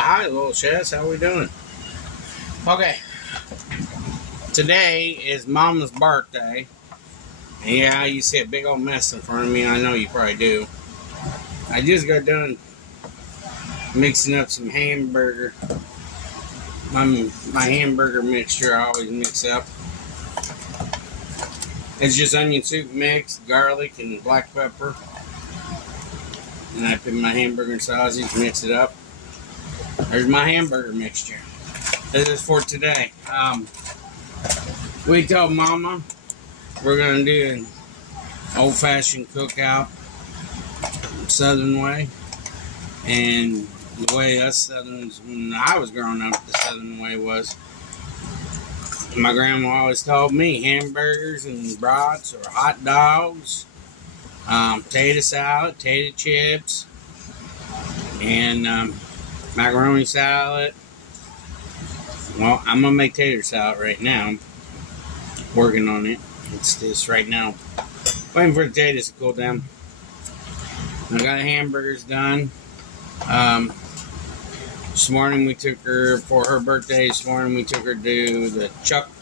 hi, little Chess. How we doing? Okay. Today is Mama's birthday. And yeah, you see a big old mess in front of me. I know you probably do. I just got done mixing up some hamburger. My hamburger mixture I always mix up. It's just onion soup mix, garlic, and black pepper. And I put my hamburger and sausage, mix it up. There's my hamburger mixture. This is for today. We told Mama we're going to do an old-fashioned cookout, Southern way. And the way us Southerns, when I was growing up, the Southern way was, my grandma always told me hamburgers and brats or hot dogs, potato salad, potato chips, and macaroni salad. Well, I'm going to make tater salad right now. I'm working on it. It's this right now. Waiting for the potatoes to cool down. I got the hamburgers done. This morning we took her, for her birthday this morning, we took her to the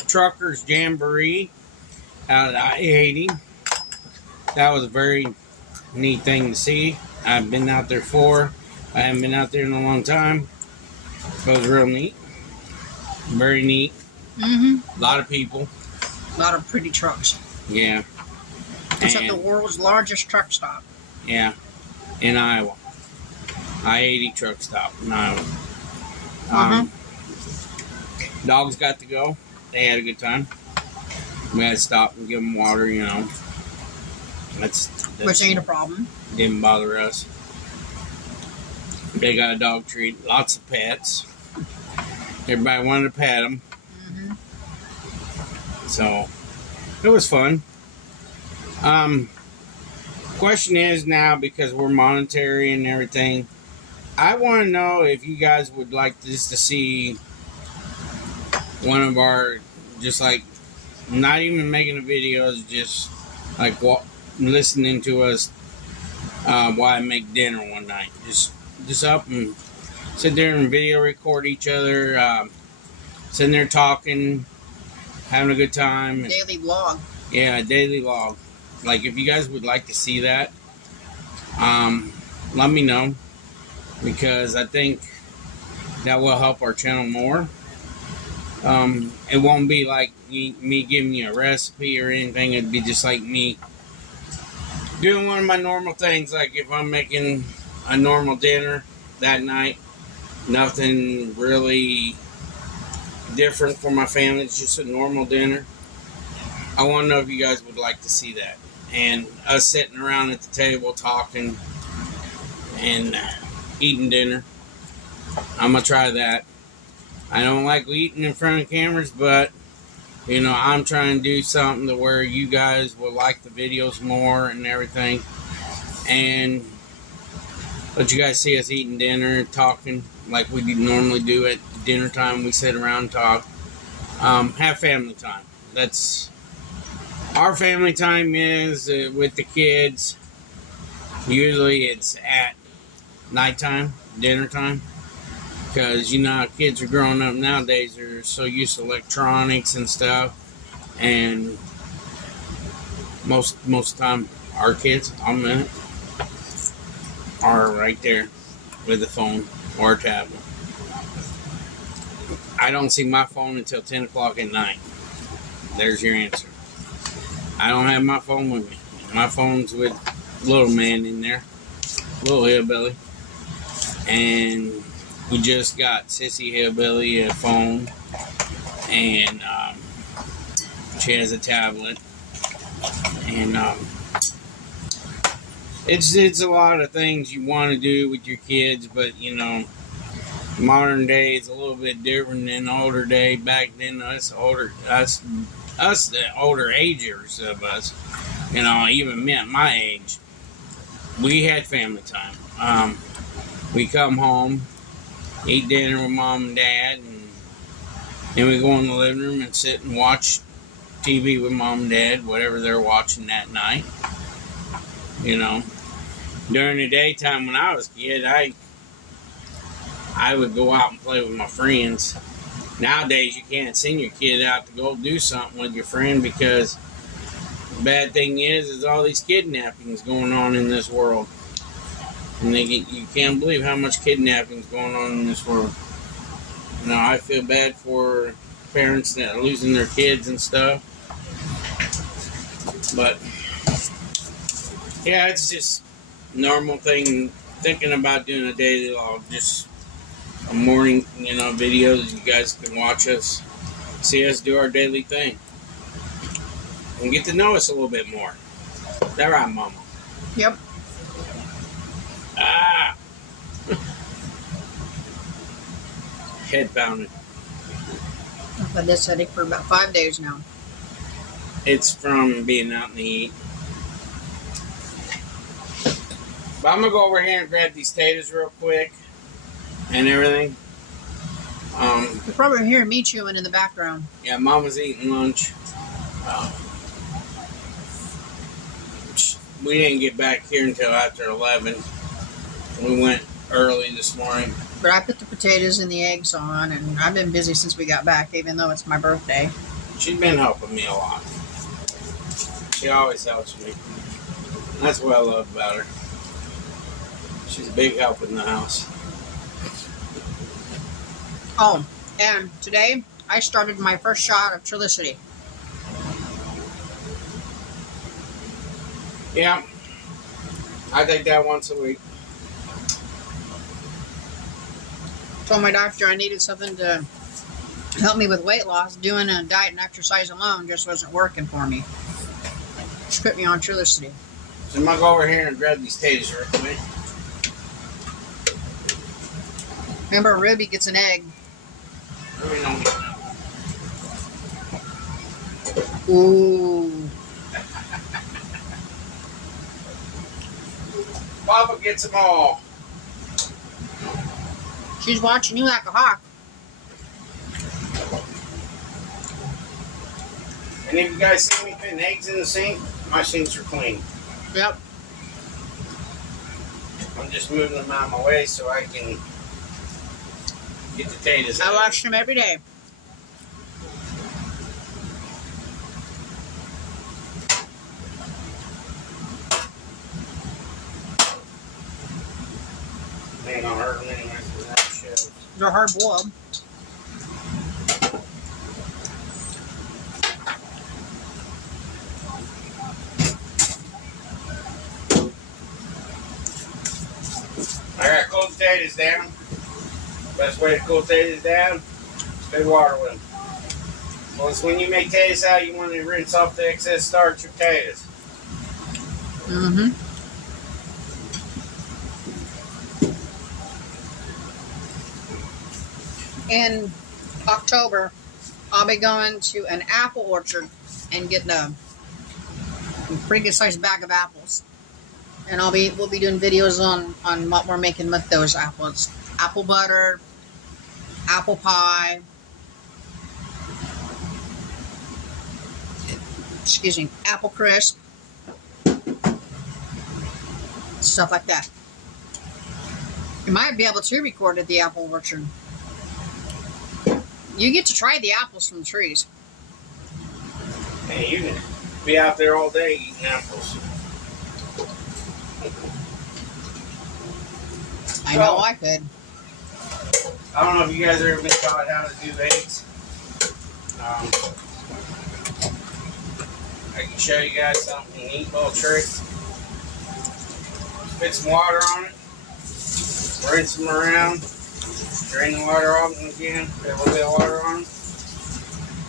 Truckers Jamboree out at I-80. That was a very neat thing to see. I've been out there before. I haven't been out there in a long time. It was real neat. Very neat. A lot of people. A lot of pretty trucks. Yeah. It's at the world's largest truck stop. Yeah. In Iowa. I-80 truck stop in Iowa. Dogs got to go. They had a good time. We had to stop and give them water, you know. That's Which ain't a problem. Didn't bother us. They got a dog treat. Lots of pets. Everybody wanted to pet them. So, it was fun. Question is now, because we're monetary and everything, I want to know if you guys would like this to see one of our, just like, not even making the videos, just like listening to us while I make dinner one night. Just up and sit there and video record each other, sitting there talking, having a good time. Daily vlog. Yeah, a daily vlog. Like, if you guys would like to see that, let me know, because I think that will help our channel more. It won't be like me giving you a recipe or anything. It'd be just like me doing one of my normal things. Like if I'm making a normal dinner that night, nothing really different for my family. It's just a normal dinner. I want to know if you guys would like to see that. And us sitting around at the table talking and eating dinner. I'm going to try that. I don't like eating in front of cameras, but, you know, I'm trying to do something to where you guys will like the videos more and everything. And let you guys see us eating dinner, talking like we normally do at dinner time. We sit around and talk. Have family time. That's our family time is with the kids. Usually it's at nighttime, dinner time. Because, you know, how kids are growing up nowadays. They're so used to electronics and stuff. And most of the time, our kids, I'm in it, are right there with the phone or a tablet. I don't see my phone until 10 o'clock at night. There's your answer. I don't have my phone with me. My phone's with little man in there. Little hillbilly. And we just got Sissy Hillbilly a phone. And she has a tablet. And it's a lot of things you want to do with your kids, but you know, modern day is a little bit different than older day. Back then, us the older agers of us, you know, even me at my age, we had family time. We come home, eat dinner with mom and dad, and then we go in the living room and sit and watch TV with mom and dad, whatever they're watching that night. You know, during the daytime when I was a kid, I I would go out and play with my friends. Nowadays, you can't send your kid out to go do something with your friend because the bad thing is all these kidnappings going on in this world. And you can't believe how much kidnapping is going on in this world. You know, I feel bad for parents that are losing their kids and stuff. But, yeah, it's just a normal thing. Thinking about doing a daily log, just a morning, videos. You guys can watch us, see us do our daily thing, and get to know us a little bit more. Is that right, Mama? Yep. Ah! Head pounding. I've had this headache for about 5 days now. It's from being out in the heat. But I'm going to go over here and grab these taters real quick and everything. You're probably hearing me chewing in the background. Yeah, Mama's eating lunch. We didn't get back here until after 11. We went early this morning. But I put the potatoes and the eggs on, and I've been busy since we got back, even though it's my birthday. She's been helping me a lot. She always helps me. That's what I love about her. She's a big help in the house. Oh, and today I started my first shot of Trulicity. Yeah. I take that once a week. Told my doctor I needed something to help me with weight loss. Doing a diet and exercise alone just wasn't working for me. She put me on Trulicity. So I'm going to go over here and grab these taters real quick. Remember, Ruby gets an egg. Ruby don't get that. Ooh. Papa gets them all. She's watching you like a hawk. And if you guys see me putting eggs in the sink, my sinks are clean. Yep. I'm just moving them out of my way so I can get the potatoes out. I wash them every day. They ain't gonna hurt them anyway, so that shows. They're hard boiled. I got cool potatoes down. Best way to cool potatoes down is good water with them. Well, it's when you make potatoes out, you want to rinse off the excess starch of potatoes. Mm-hmm. In October, I'll be going to an apple orchard and getting a pretty good sized bag of apples. And we'll be doing videos on what we're making with those apples. Apple butter, apple pie, apple crisp, stuff like that. You might be able to record at the apple orchard. You get to try the apples from the trees. Hey, you can be out there all day eating apples. I know I could. I don't know if you guys have ever been taught how to do eggs. I can show you guys something neat little trick. Put some water on it, rinse them around, drain the water off them again, put a little bit of water on them.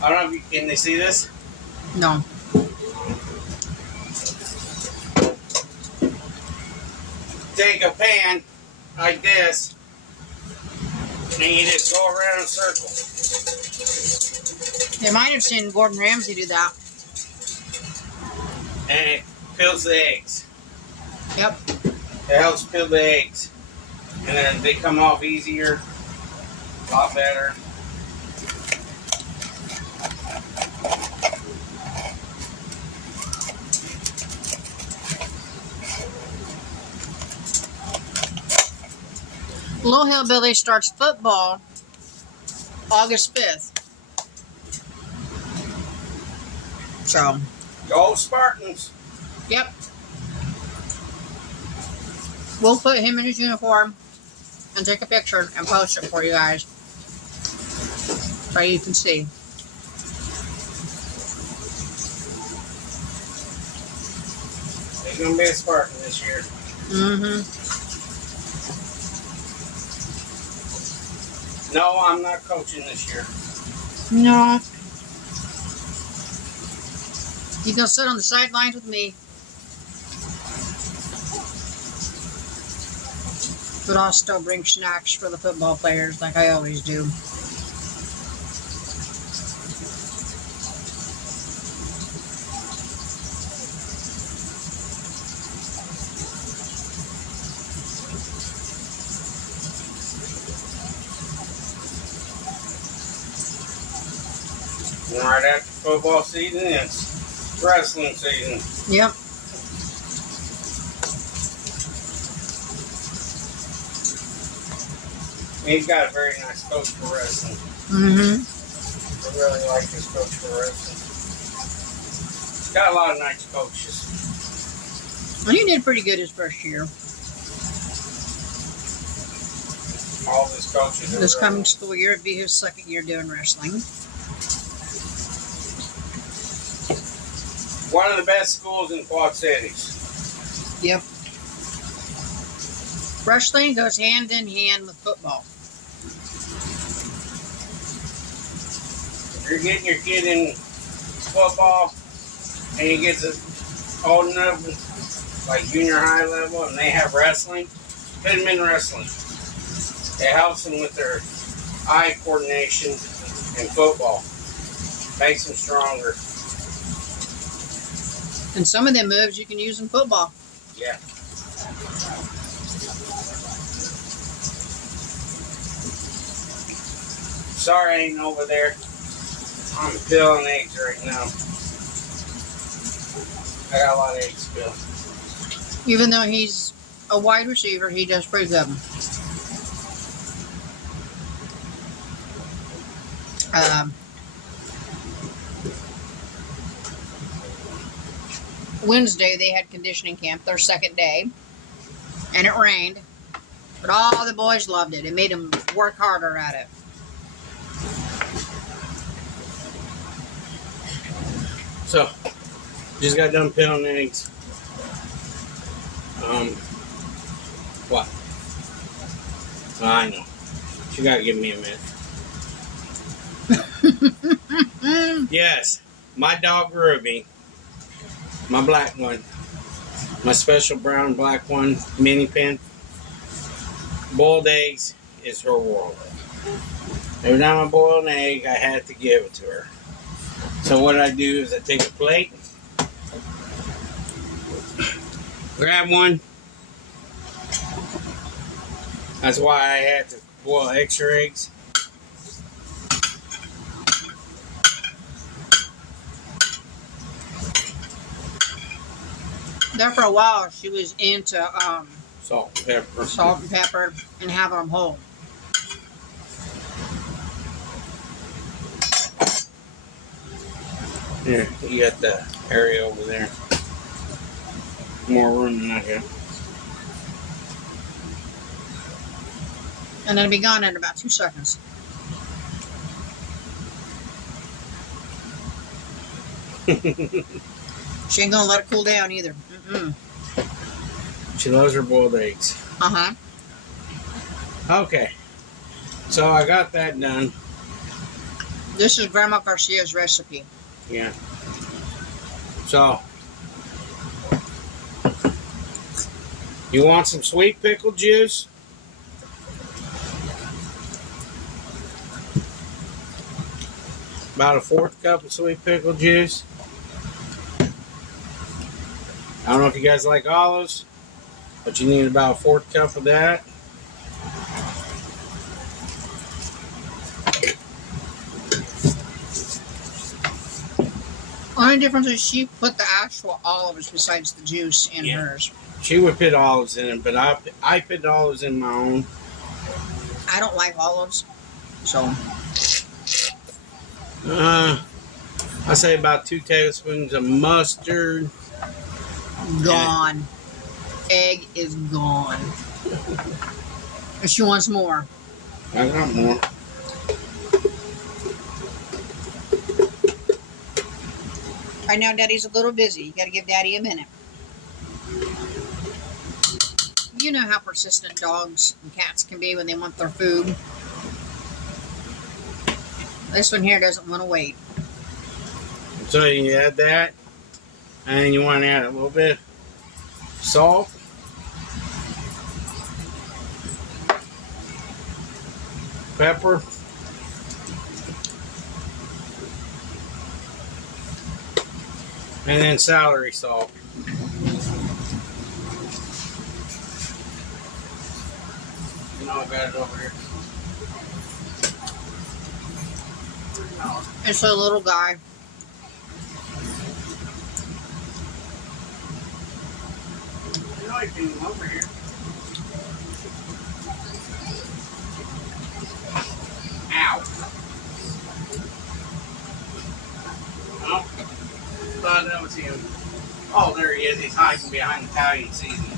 I don't know if you can they see this? No. Take a pan like this, and you just go around in a circle. You might have seen Gordon Ramsay do that. And it peels the eggs. Yep. It helps peel the eggs. And then they come off easier, a lot better. Little Hillbilly starts football August 5th. So, Go Spartans. yep. We'll put him in his uniform and take a picture and post it for you guys so you can see. He's going to be a Spartan this year. Mm-hmm. No, I'm not coaching this year. No. You gonna sit on the sidelines with me. But I'll still bring snacks for the football players like I always do. And right after football season, it's wrestling season. Yep. He's got a very nice coach for wrestling. Mm-hmm. I really like this coach for wrestling. He's got a lot of nice coaches. Well, he did pretty good his first year. All his coaches are This really coming nice. school year would be his second year doing wrestling. One of the best schools in Quad Cities. Yep. Wrestling goes hand in hand with football. If you're getting your kid in football and he gets old enough, like junior high level, and they have wrestling, put them in wrestling. It helps them with their eye coordination in football. Makes them stronger. And some of them moves you can use in football. Yeah. Sorry I ain't over there. I'm peeling eggs right now. I got a lot of eggs peeled. Even though he's a wide receiver, he does pretty good. Wednesday, they had conditioning camp, their second day, and it rained. But all the boys loved it. It made them work harder at it. So, just got done peeling eggs. What? I know. You gotta give me a minute. Yes, my dog Ruby, my black one, my special brown black one, mini pin, boiled eggs is her world. Every time I boil an egg, I had to give it to her. So what I do is I take a plate, grab one. That's why I had to boil extra eggs. There for a while, she was into Salt and pepper. salt and pepper and having them whole. Here, you got the area over there. More room than I got. And it'll be gone in about 2 seconds. She ain't gonna let it cool down either. Mm-mm. She loves her boiled eggs. Uh-huh. Okay. So I got that done. This is Grandma Garcia's recipe. Yeah. So, you want some sweet pickle juice? About a 1/4 cup of sweet pickle juice. I don't know if you guys like olives, but you need about a 1/4 cup of that. Only difference is she put the actual olives besides the juice in Yeah. hers. She would put olives in it, but I put olives in my own. I don't like olives, so. I say about 2 tablespoons of mustard. Gone. Egg is gone. And she wants more. I got more. Right now, Daddy's a little busy. You gotta give Daddy a minute. You know how persistent dogs and cats can be when they want their food. This one here doesn't want to wait. So you add that, and you want to add a little bit of salt, pepper, and then celery salt. You know, I got it over here. It's a little guy. You know, I came over here. Ow. Oh, thought that was him. Oh, there he is. He's hiding behind the Italian seasoning.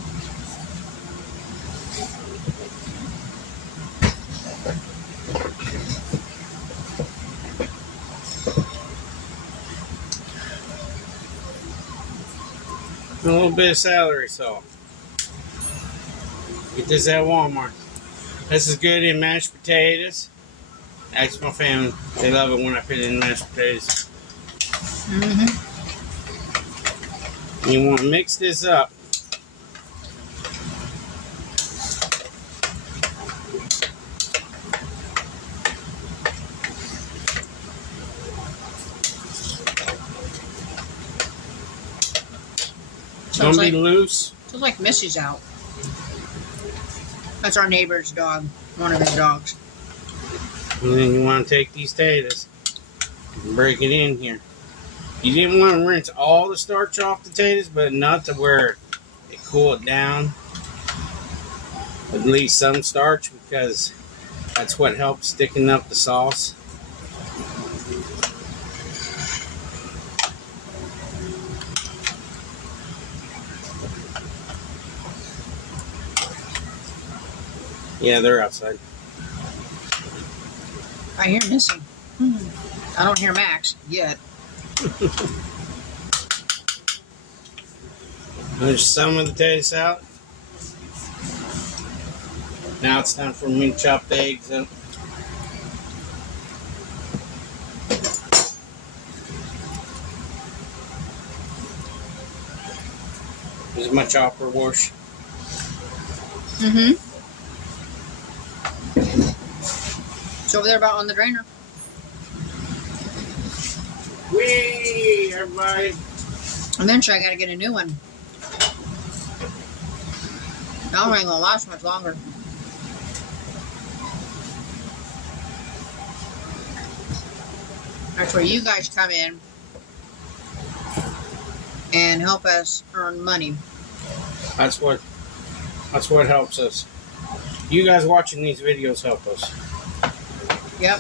A little bit of celery salt. Get this at Walmart. This is good in mashed potatoes. Ask my family. They love it when I put it in mashed potatoes. You want to mix this up. Don't be loose. Feels like Missy's out. That's our neighbor's dog. One of his dogs. And then you want to take these potatoes and break it in here. You didn't want to rinse all the starch off the potatoes, but enough to where it cool it down. At least some starch, because that's what helps sticking up the sauce. Yeah, they're outside. I hear Missy. I don't hear Max yet. There's some of the potatoes out. Now it's time for me to chop the eggs up. Here's my chopper wash. It's over there about on the drainer. Whee, everybody. Eventually, I gotta get a new one. That one ain't gonna last much longer. That's where you guys come in and help us earn money. That's what helps us. You guys watching these videos help us. Yep.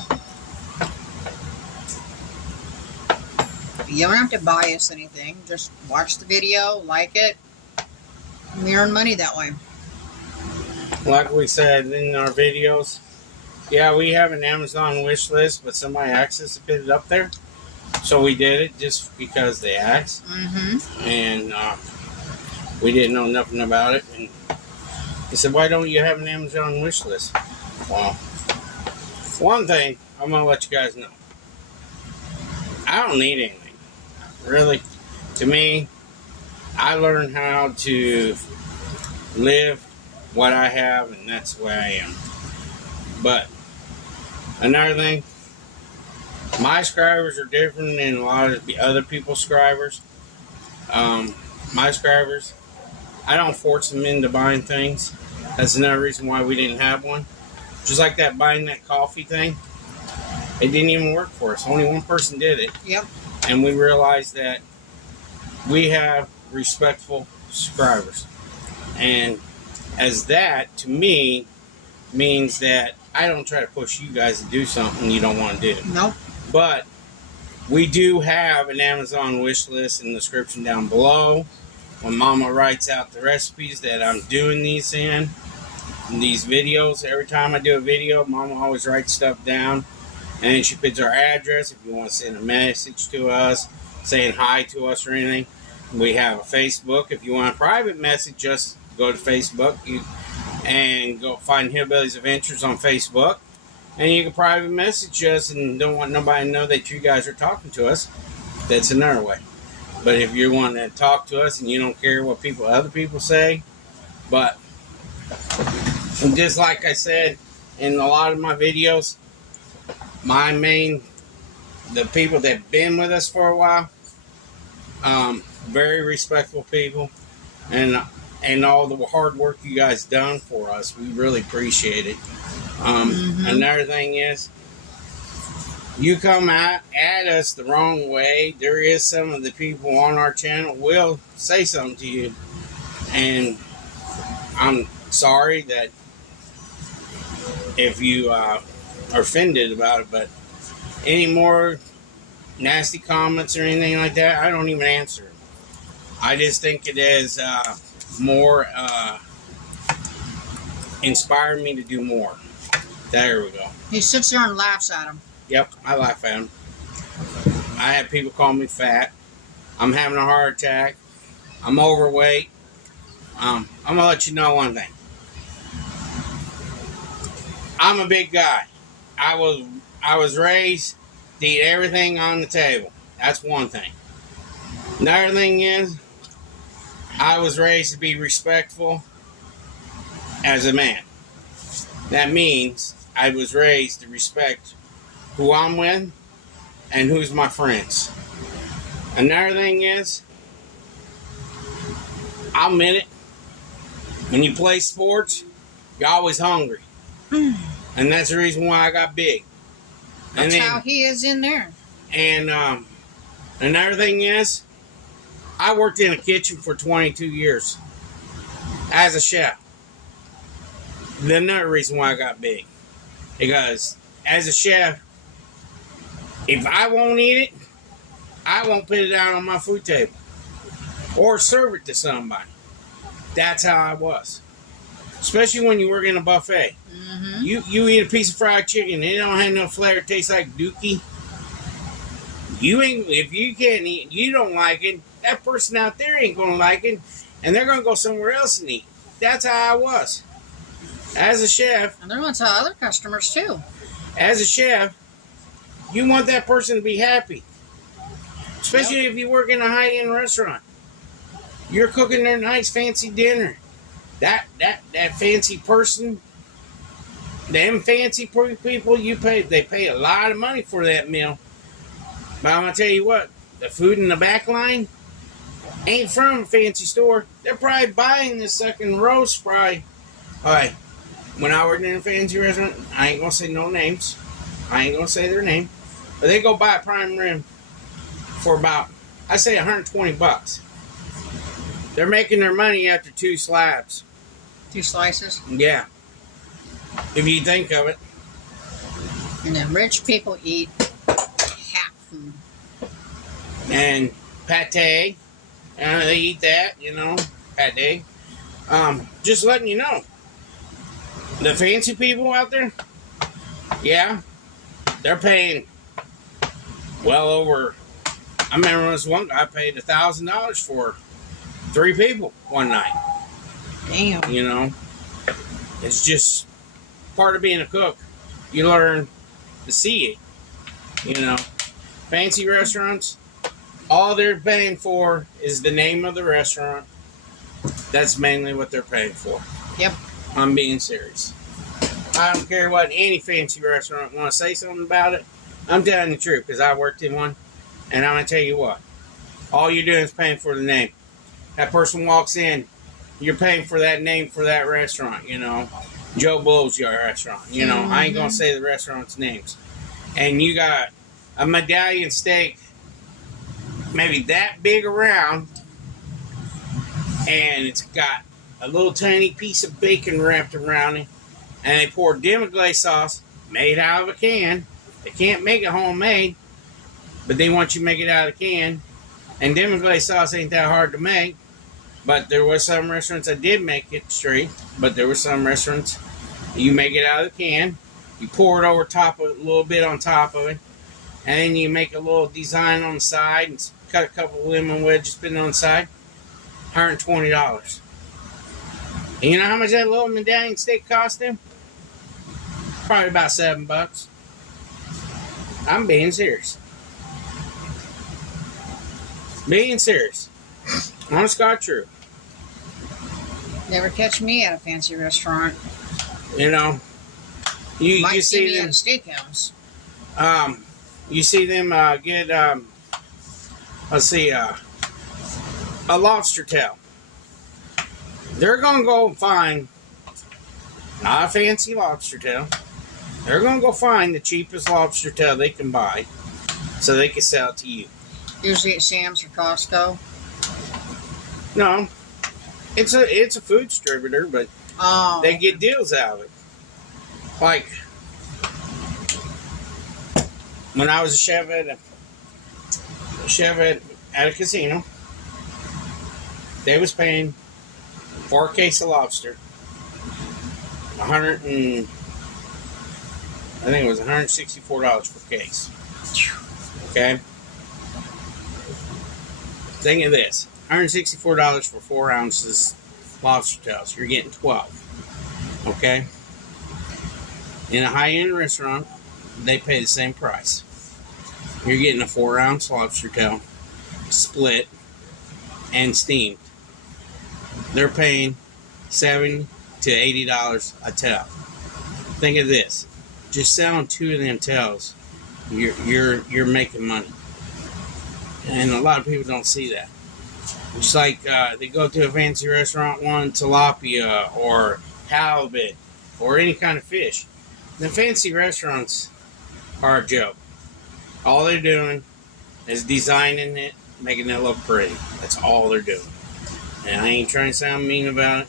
You don't have to buy us anything. Just watch the video, like it. And we earn money that way. Like we said in our videos, yeah, we have an Amazon wish list, but somebody asked us to put it up there. So we did it just because they asked. And we didn't know nothing about it. And they said, why don't you have an Amazon wish list? Well, one thing I'm going to let you guys know. I don't need anything. Really. To me, I learned how to live what I have, and that's the way I am. But another thing, my subscribers are different than a lot of the other people's subscribers. My subscribers, I don't force them into buying things. That's another reason why we didn't have one. Just like that buying that coffee thing. It didn't even work for us. Only one person did it. Yep. And we realized that we have respectful subscribers. And as that, to me, means that I don't try to push you guys to do something you don't want to do. Nope. But we do have an Amazon wish list in the description down below. When Mama writes out the recipes that I'm doing these in these videos, every time I do a video, Mama always writes stuff down. And then she puts our address if you want to send a message to us, saying hi to us or anything. We have a Facebook. If you want a private message, just go to Facebook and go find Hillbillies Adventures on Facebook. And you can private message us and don't want nobody to know that you guys are talking to us. That's another way. But if you want to talk to us and you don't care what other people say, but just like I said in a lot of my videos, the people that have been with us for a while, very respectful people, and all the hard work you guys done for us, we really appreciate it. Another thing is, you come at us the wrong way, there is some of the people on our channel will say something to you, and I'm sorry that if you are offended about it, but any more nasty comments or anything like that, I don't even answer them. I just think it is more inspired me to do more. There we go. He sits there and laughs at him. Yep, I laugh at him. I have people call me fat. I'm having a heart attack. I'm overweight. I'm gonna let you know one thing. I'm a big guy. I was raised to eat everything on the table. That's one thing. Another thing is, I was raised to be respectful as a man. That means I was raised to respect who I'm with and who's my friends. Another thing is, I'll admit it, when you play sports, you're always hungry. And that's the reason why I got big. That's how he is in there. And another thing is, I worked in a kitchen for 22 years as a chef. Another reason why I got big. Because as a chef, if I won't eat it, I won't put it out on my food table or serve it to somebody. That's how I was. Especially when you work in a buffet. Mm-hmm. You eat a piece of fried chicken, it don't have no flavor, it tastes like dookie. If you can't eat, you don't like it, that person out there ain't gonna like it, and they're gonna go somewhere else and eat. That's how I was. As a chef, and they're gonna tell other customers too. As a chef, you want that person to be happy. Especially if you work in a high-end restaurant. You're cooking their nice fancy dinner. That fancy person, them fancy people they pay a lot of money for that meal. But I'm gonna tell you what, the food in the back line ain't from a fancy store. They're probably buying this second roast probably. Alright, when I worked in a fancy restaurant, I ain't gonna say no names. I ain't gonna say their name. But they go buy a prime rib for about, I say $120. They're making their money after 2 slabs. 2 slices? Yeah. If you think of it. And then rich people eat half food. And pate. They eat that, pate. Just letting you know. The fancy people out there, yeah, they're paying well over. I remember this one guy paid $1,000 for 3 people one night. Damn. It's just part of being a cook. You learn to see it. Fancy restaurants, all they're paying for is the name of the restaurant. That's mainly what they're paying for. Yep. I'm being serious. I don't care what any fancy restaurant want to say something about it. I'm telling the truth because I worked in one. And I'm going to tell you what. All you're doing is paying for the name. That person walks in, you're paying for that name for that restaurant, Joe Blow's your restaurant, Mm-hmm. I ain't going to say the restaurant's names. And you got a medallion steak, maybe that big around, and it's got a little tiny piece of bacon wrapped around it, and they pour Demiglaze sauce made out of a can. They can't make it homemade, but they want you to make it out of a can. And Demiglaze sauce ain't that hard to make, but there were some restaurants that did make it straight, but there were some restaurants you make it out of the can, you pour it over top of it, a little bit on top of it, and then you make a little design on the side and cut a couple lemon wedges, put it on the side. $120. And you know how much that little medallion steak cost them? Probably about $7. I'm being serious. Being serious. Honest God, true. Never catch me at a fancy restaurant. You know, you Might see see me them. at a steakhouse. You see them get let's see, a lobster tail. They're gonna go find not a fancy lobster tail. They're gonna go find the cheapest lobster tail they can buy, so they can sell it to you. Usually at Sam's or Costco. No, it's a food distributor, but Oh. they get deals out of it. Like when I was a chef at a casino, they was paying for a case of lobster I think it was $164 per case. Okay? Think of this. $164 for 4 ounces lobster tails. You're getting 12. Okay? In a high-end restaurant, they pay the same price. You're getting a 4-ounce lobster tail, split, and steamed. They're paying $70 to $80 a tail. Think of this. Just selling 2 of them tails, you're making money. And a lot of people don't see that. Just like they go to a fancy restaurant, want tilapia or halibut or any kind of fish. The fancy restaurants are a joke. All they're doing is designing it, making it look pretty. That's all they're doing. And I ain't trying to sound mean about it,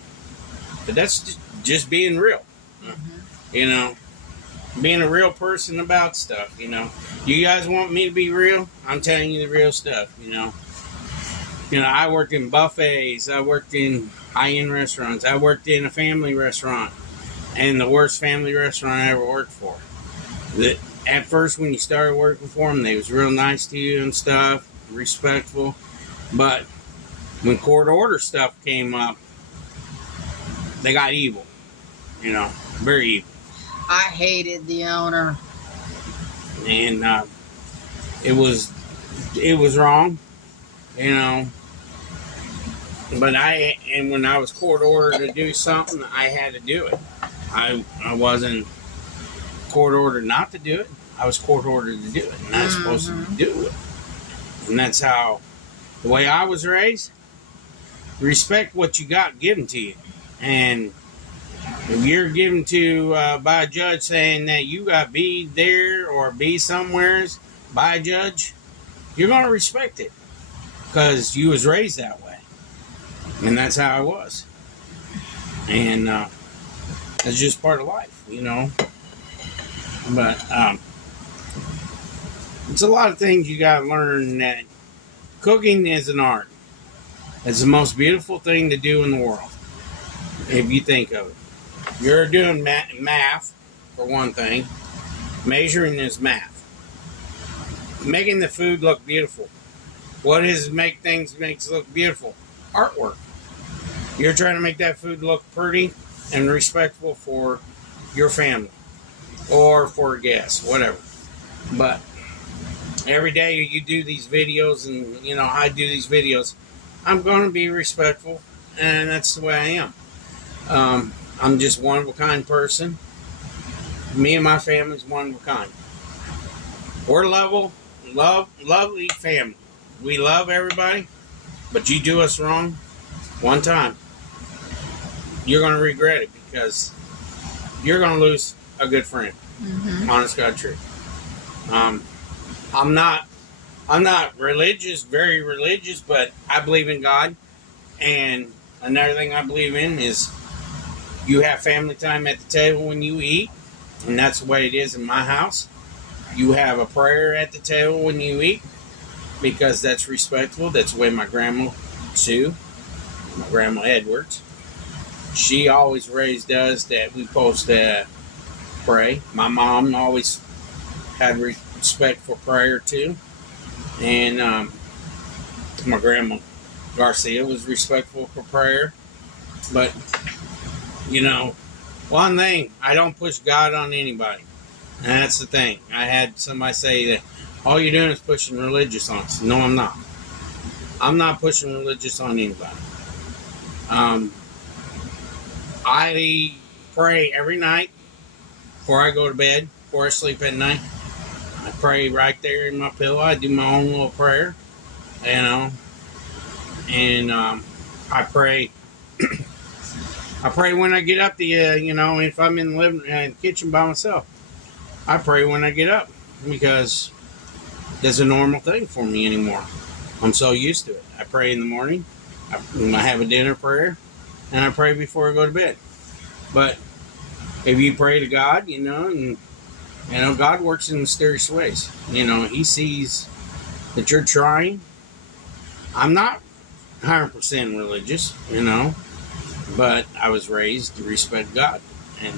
but that's just being real. You know, being a real person about stuff, you know. You guys want me to be real? I'm telling you the real stuff, you know. You know, I worked in buffets. I worked in high-end restaurants. I worked in a family restaurant. And the worst family restaurant I ever worked for. At first, when you started working for them, they was real nice to you and stuff, respectful. But when court order stuff came up, they got evil. You know, very evil. I hated the owner. And it was wrong, you know. But when I was court ordered to do something, I had to do it. I wasn't court ordered not to do it. I was court ordered to do it, and I was supposed to do it. And that's how, the way I was raised. Respect what you got given to you, and if you're given to by a judge saying that you got to be there or be somewheres by a judge, you're going to respect it because you was raised that way. And that's how I was. And it's just part of life, you know. But it's a lot of things you got to learn, that cooking is an art. It's the most beautiful thing to do in the world, if you think of it. You're doing math, for one thing. Measuring is math. Making the food look beautiful. What is makes it look beautiful? Artwork. You're trying to make that food look pretty and respectful for your family or for guests, whatever. But every day you do these videos, and you know I do these videos, I'm going to be respectful, and that's the way I am. I'm just one of a kind person. Me and my family's one of a kind. We're lovely family. We love everybody, but you do us wrong one time, you're going to regret it, because you're going to lose a good friend. Honest God, truth. I'm not religious, very religious, but I believe in God. And another thing I believe in is You have family time at the table when you eat, and that's the way it is in my house. You have a prayer at the table when you eat, because that's respectful. That's the way my grandma Sue, my grandma Edwards, she always raised us that we supposed to pray. My mom always had respect for prayer too, and my grandma Garcia was respectful for prayer. But one thing, I don't push God on anybody, and that's the thing. I had somebody say that all you're doing is pushing religious on us. No, I'm not. I'm not pushing religious on anybody. I pray every night before I go to bed, before I sleep at night. I pray right there in my pillow. I do my own little prayer, and I pray. I pray when I get up if I'm in the kitchen by myself. I pray when I get up, because that's a normal thing for me anymore. I'm so used to it. I pray in the morning. I have a dinner prayer, and I pray before I go to bed. But if you pray to God, and God works in mysterious ways. He sees that you're trying. I'm not 100% religious, but I was raised to respect God. And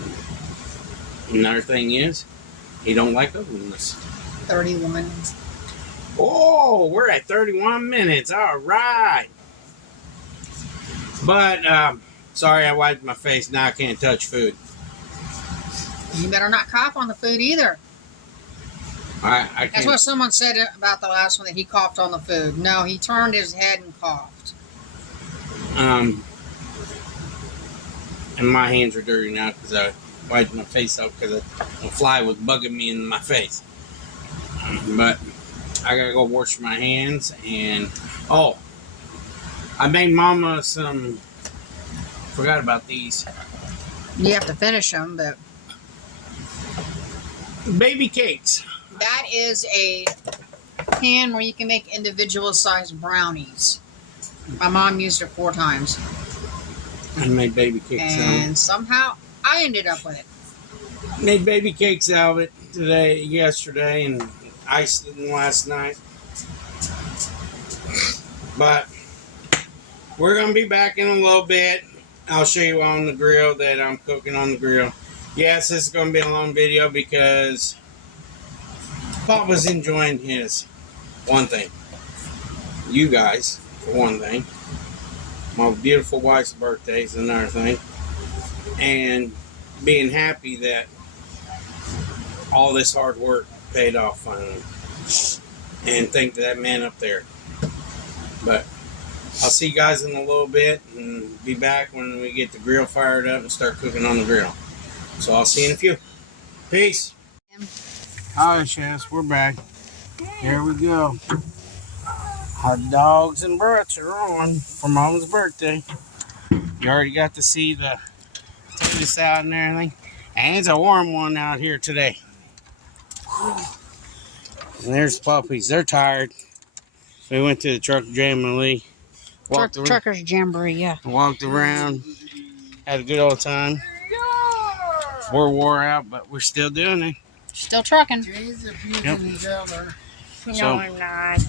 another thing is, He don't like ugliness. 31. Oh, we're at 31 minutes. All right. But, sorry, I wiped my face. Now I can't touch food. You better not cough on the food either. I can't. That's what someone said about the last one, that he coughed on the food. No, he turned his head and coughed. And my hands are dirty now because I wiped my face out because a fly was bugging me in my face. But I gotta go wash my hands. And I made Mama some. Forgot about these. You have to finish them, but baby cakes. That is a pan where you can make individual sized brownies. My mom used it 4 times. I made baby cakes and somehow I ended up with it. Made baby cakes out of it yesterday, and iced them last night. But we're going to be back in a little bit. I'll show you on the grill that I'm cooking on the grill. Yes, this is going to be a long video because Papa's enjoying his one thing. You guys, for one thing. My beautiful wife's birthday is another thing. And being happy that all this hard work paid off finally. And thank that man up there. But I'll see you guys in a little bit and be back when we get the grill fired up and start cooking on the grill. So I'll see you in a few. Peace. Alright, Chess, we're back. Here we go. Hot dogs and brats are on for Mama's birthday. You already got to see the potato salad and everything. And it's a warm one out here today. And there's the puppies. They're tired. We went to the Trucker Jamboree. Truckers Jamboree, yeah. Walked around. Had a good old time. We're wore out, but we're still doing it. Still trucking. Yep. No, So, I'm not.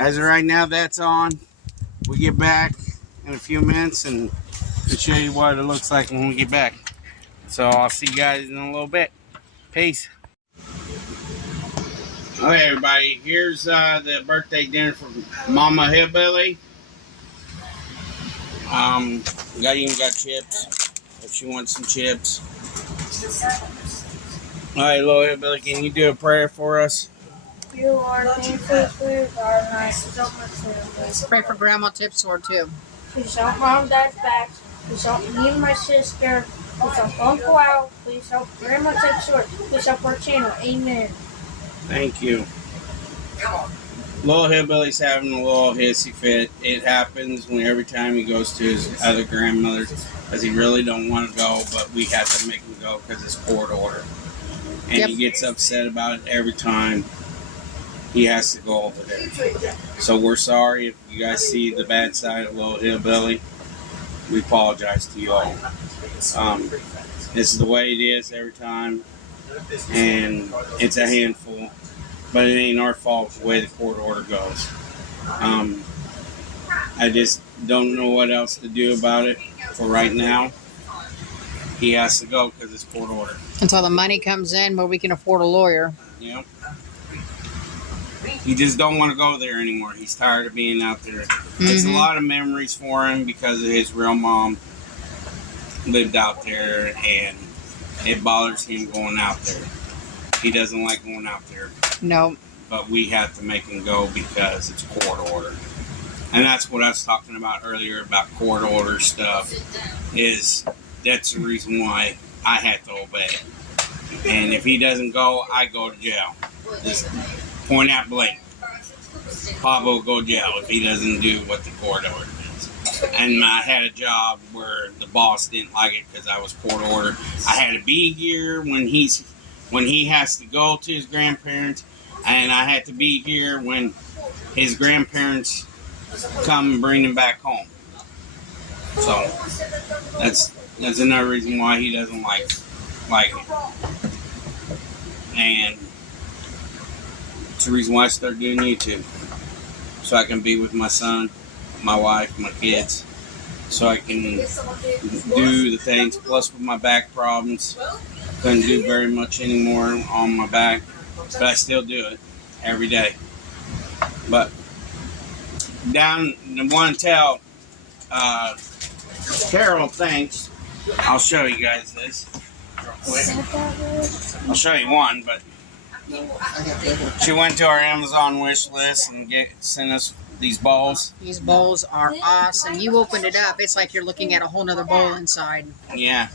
as of right now, that's on. We get back in a few minutes and we'll show you what it looks like when we get back. So I'll see you guys in a little bit. Peace. Okay, everybody. Here's the birthday dinner for Mama Hillbilly. Even got chips if she wants some chips. All right, little Hillbilly, can you do a prayer for us? You are thankful for our nice so much for Pray for Grandma Tipsword too. Please help Mom and Dad's backs. Please help me and my sister. Please help Uncle Al. Please help Grandma Tipsword. Please help our channel. Amen. Thank you. Little Hillbilly's having a little hissy fit. It happens every time he goes to his other grandmother's, because he really don't want to go, but we have to make him go because it's court order. And Yep. he gets upset about it every time he has to go over there. So we're sorry if you guys see the bad side of Little Hillbilly. We apologize to you all. This is the way it is every time, and it's a handful. But it ain't our fault the way the court order goes. I just don't know what else to do about it for right now. He has to go because it's court order. Until the money comes in where we can afford a lawyer. Yep. He just don't want to go there anymore. He's tired of being out there. It's a lot of memories for him because of his real mom lived out there, and it bothers him going out there. He doesn't like going out there. No. But we have to make him go because it's court order. And that's what I was talking about earlier about court order stuff. That's the reason why I had to obey. And if he doesn't go, I go to jail. Just point out blank. Papa will go to jail if he doesn't do what the court order is. And I had a job where the boss didn't like it because I was court ordered. I had to be here when he has to go to his grandparents, and I had to be here when his grandparents come and bring him back home. So that's another reason why he doesn't like it. And it's the reason why I started doing YouTube. So I can be with my son, my wife, my kids. So I can do the things. Plus with my back problems, couldn't do very much anymore on my back. But I still do it every day. But I want to tell Carol thanks. I'll show you guys this real quick. I'll show you one, but she went to our Amazon wish list and sent us these bowls. These bowls are awesome. You opened it up, it's like you're looking at a whole nother bowl inside. Yeah.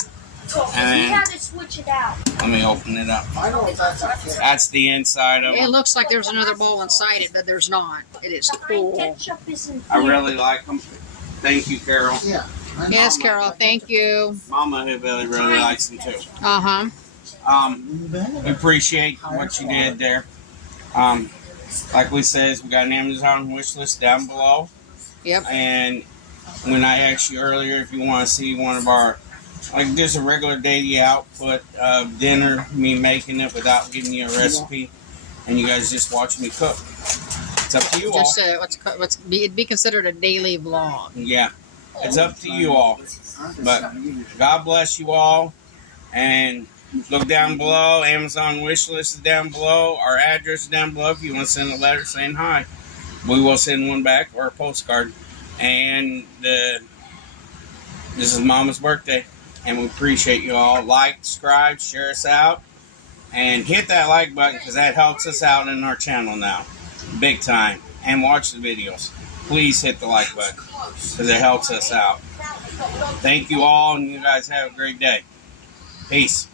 And we had to switch it out. Let me open it up. That's the inside of it. It looks like there's another bowl inside it, but there's not. It is cool. Ketchup isn't I really like them. Thank you, Carol. Yeah. Yes, Carol, thank you. Mama really likes them too. Uh-huh. We appreciate what you did there. Like we said, we got an Amazon wish list down below. Yep. And when I asked you earlier if you want to see one of our, like just a regular daily output of dinner, me making it without giving you a recipe, and you guys just watch me cook. It's up to you all. Just it'd be considered a daily vlog. Yeah, it's up to you all. But God bless you all, and look down below. Amazon wish list is down below. Our address is down below. If you want to send a letter saying hi, we will send one back, or a postcard. And this is Mama's birthday, and we appreciate you all. Like, subscribe, share us out, and hit that like button because that helps us out in our channel now, big time. And watch the videos. Please hit the like button because it helps us out. Thank you all, and you guys have a great day. Peace.